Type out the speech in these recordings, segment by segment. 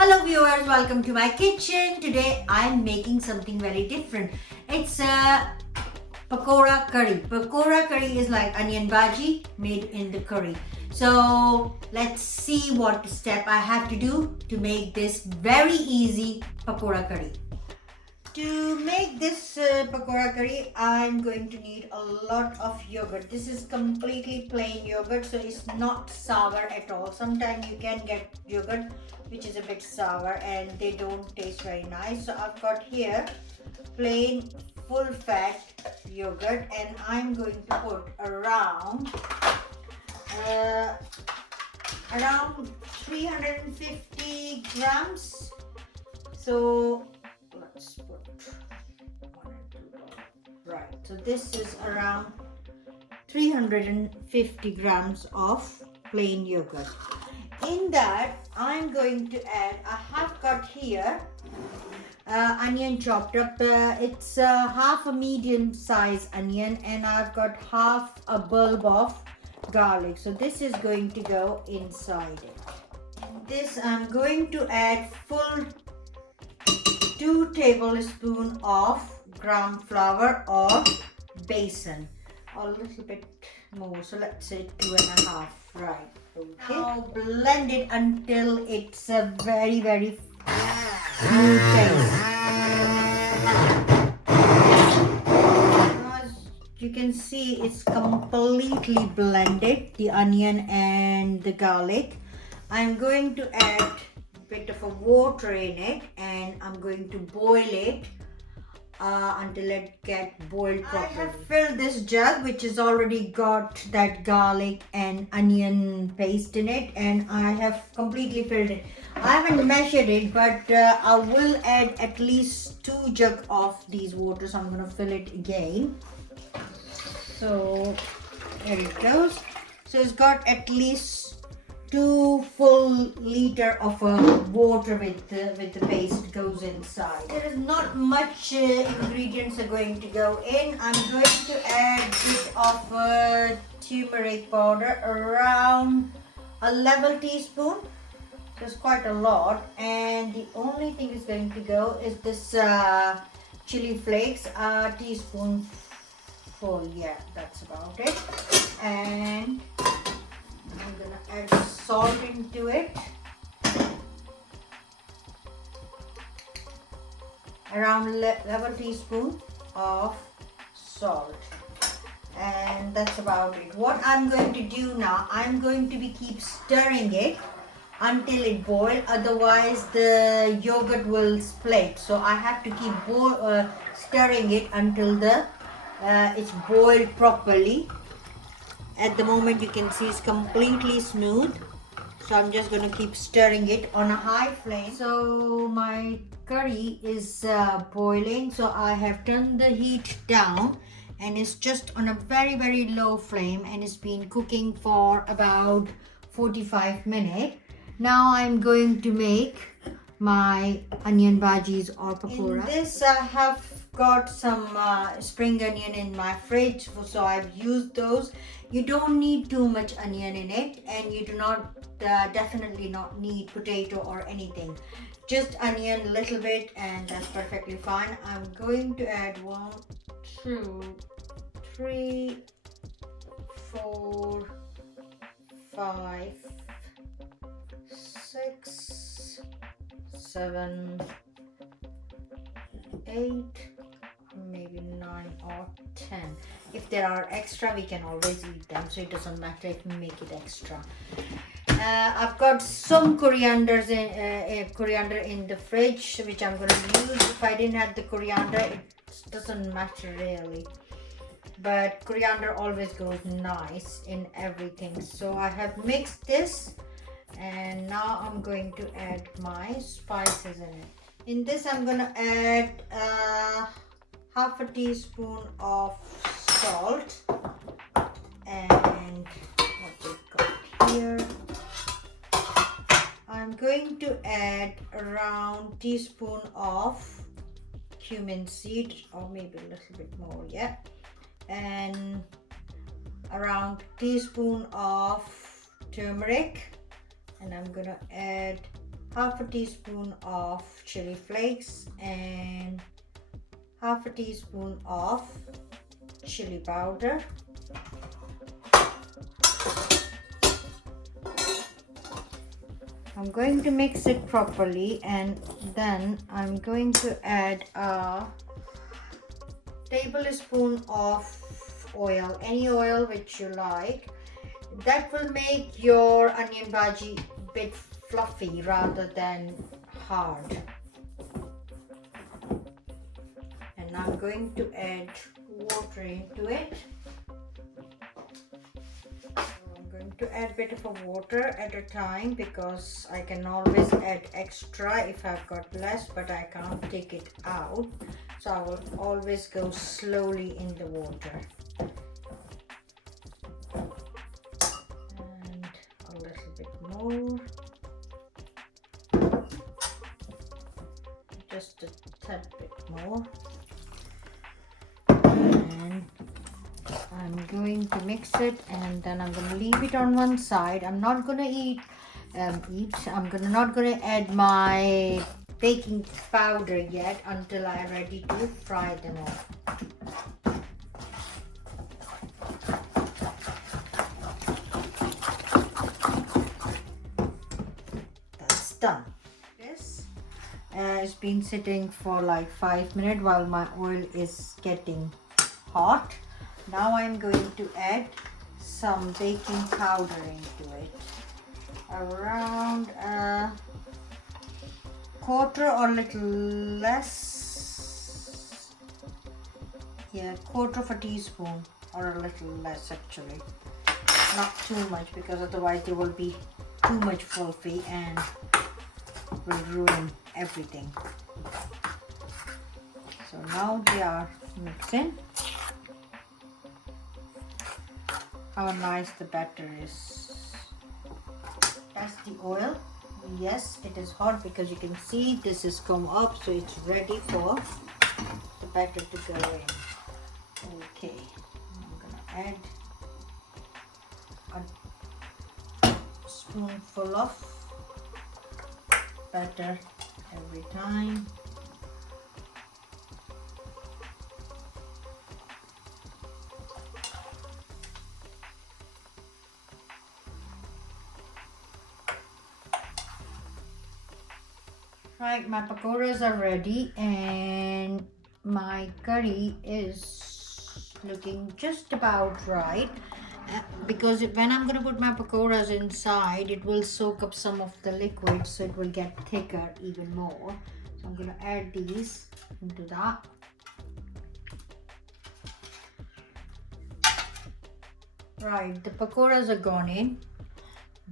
Hello viewers, welcome to my kitchen. Today I'm making something very different. It's a pakora curry. Pakora curry is like onion bhaji made in the curry. So let's see what step I have to do to make this very easy pakora curry. To make this pakora curry, I'm going to need a lot of yogurt. This is completely plain yogurt, so it's not sour at all. Sometimes you can get yogurt which is a bit sour and they don't taste very nice. So I've got here plain full fat yogurt, and I'm going to put around 350 grams. So let's put 1 and 2. Right, so this is around 350 grams of plain yogurt. In that I'm going to add, I have got here onion chopped up. It's half a medium size onion, and I've got half a bulb of garlic. So this is going to go inside it. This I'm going to add full 2 tablespoons of ground flour or besan, a little bit more, so let's say 2.5. Right, okay. Now blend it until it's a very smooth paste. As you can see, it's completely blended, the onion and the garlic. I'm going to add a bit of water in it, and I'm going to boil it until it gets boiled properly. I have filled this jug which has already got that garlic and onion paste in it, and I have completely filled it. I haven't measured it, but I will add at least 2 jugs of these water, so I'm going to fill it again. So there it goes. So it's got at least 2 full litre of water with the paste goes inside. There is not much ingredients are going to go in. I'm going to add a bit of turmeric powder, around a level teaspoon. There's quite a lot, and the only thing is going to go is this chili flakes, a teaspoon full. Yeah, that's about it. And I'm gonna add salt into it, around level teaspoon of salt, and that's about it. What I'm going to do now, I'm going to keep stirring it until it boils, otherwise the yogurt will split. So I have to keep stirring it until it's boiled properly. At the moment you can see it's completely smooth, so I'm just going to keep stirring it on a high flame. So my curry is boiling, so I have turned the heat down, and it's just on a very low flame, and it's been cooking for about 45 minutes. Now I'm going to make my onion bhajis or pakoras. In this I have got some spring onion in my fridge, so I've used those. You don't need too much onion in it, and you do not definitely not need potato or anything. Just onion a little bit, and that's perfectly fine. I'm going to add 1, 2, 3, 4, 5, 6, 7, 8, maybe 9 or 10. If there are extra, we can always eat them, so it doesn't matter if we make it extra. I've got some coriander in the fridge, which I'm going to use. If I didn't have the coriander, it doesn't matter really, but coriander always goes nice in everything. So I have mixed this, and now I'm going to add my spices in it. In this I'm going to add half a teaspoon of salt, and what we've got here, I'm going to add around teaspoon of cumin seed, or maybe a little bit more, yeah, and around teaspoon of turmeric, and I'm gonna add half a teaspoon of chili flakes and half a teaspoon of chili powder. I'm going to mix it properly, and then I'm going to add a tablespoon of oil, any oil which you like. That will make your onion bhaji a bit fluffy rather than hard. And I'm going to add water into it. I'm going to add a bit of water at a time because I can always add extra if I've got less, but I can't take it out. So I will always go slowly in the water. And a little bit more. Just a tad bit more. And I'm going to mix it, and then I'm going to leave it on one side. I'm not going to not going to add my baking powder yet until I'm ready to fry them all. That's done. This has been sitting for like 5 minutes while my oil is getting hot. Now I'm going to add some baking powder into it, around a quarter or a little less. Yeah, quarter of a teaspoon or a little less actually. Not too much because otherwise they will be too much fluffy and will ruin everything. So now they are mixing. How nice the batter is. That's the oil. Yes, it is hot because you can see this has come up, so it's ready for the batter to go in. Okay, I'm gonna add a spoonful of batter every time. Right, my pakoras are ready and my curry is looking just about right, because when I'm going to put my pakoras inside, it will soak up some of the liquid, so it will get thicker even more. So I'm going to add these into that. Right, the pakoras are gone in.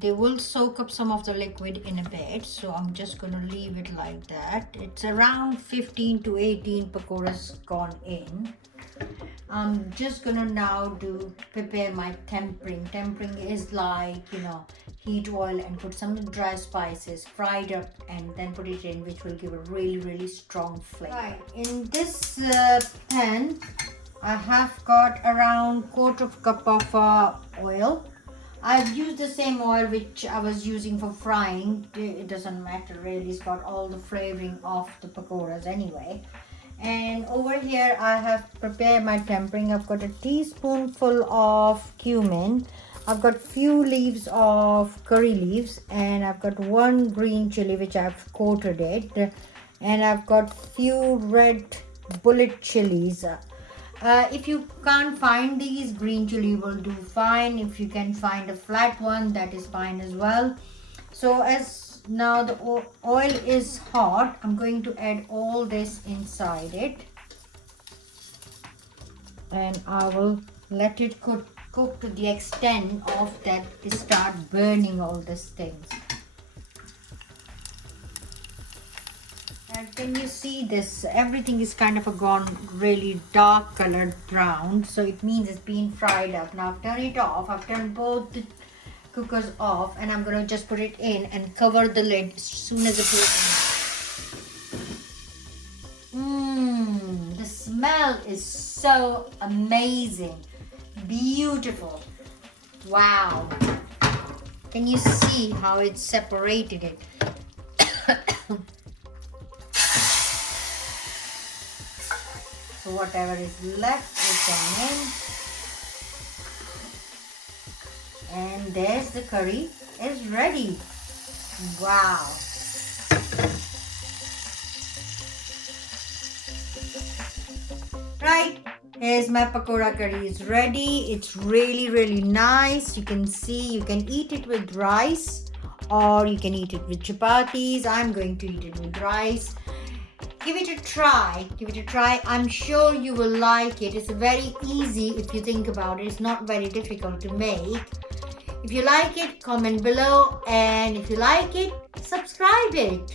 They will soak up some of the liquid in a bit, so I'm just going to leave it like that. It's around 15 to 18 pakoras gone in. I'm just going to now prepare my tempering. Tempering is like, heat oil and put some dry spices, fry it up and then put it in, which will give a really, really strong flavor. Right, in this pan, I have got around quarter of a cup of oil. I've used the same oil which I was using for frying. It doesn't matter really, it's got all the flavoring of the pakoras anyway. And over here I have prepared my tempering. I've got a teaspoonful of cumin. I've got few leaves of curry leaves, and I've got one green chili which I've coated it. And I've got few red bullet chilies. If you can't find these, green chili will do fine. If you can find a flat one, that is fine as well. So as now the oil is hot, I'm going to add all this inside it, and I will let it cook to the extent of that they start burning all these things. And can you see this? Everything is kind of gone really dark colored brown, so it means it's been fried up. Now I've turned it off. I've turned both the cookers off, and I'm going to just put it in and cover the lid as soon as it is. The smell is so amazing, beautiful. Wow. Can you see how it separated it? So whatever is left is going in. And there's the curry is ready. Wow. Right, here's my pakora curry is ready. It's really nice. You can see you can eat it with rice or you can eat it with chapatis. I'm going to eat it with rice. Give it a try. Give it a try. I'm sure you will like it. It's very easy if you think about it. It's not very difficult to make. If you like it, comment below, and if you like it, subscribe it.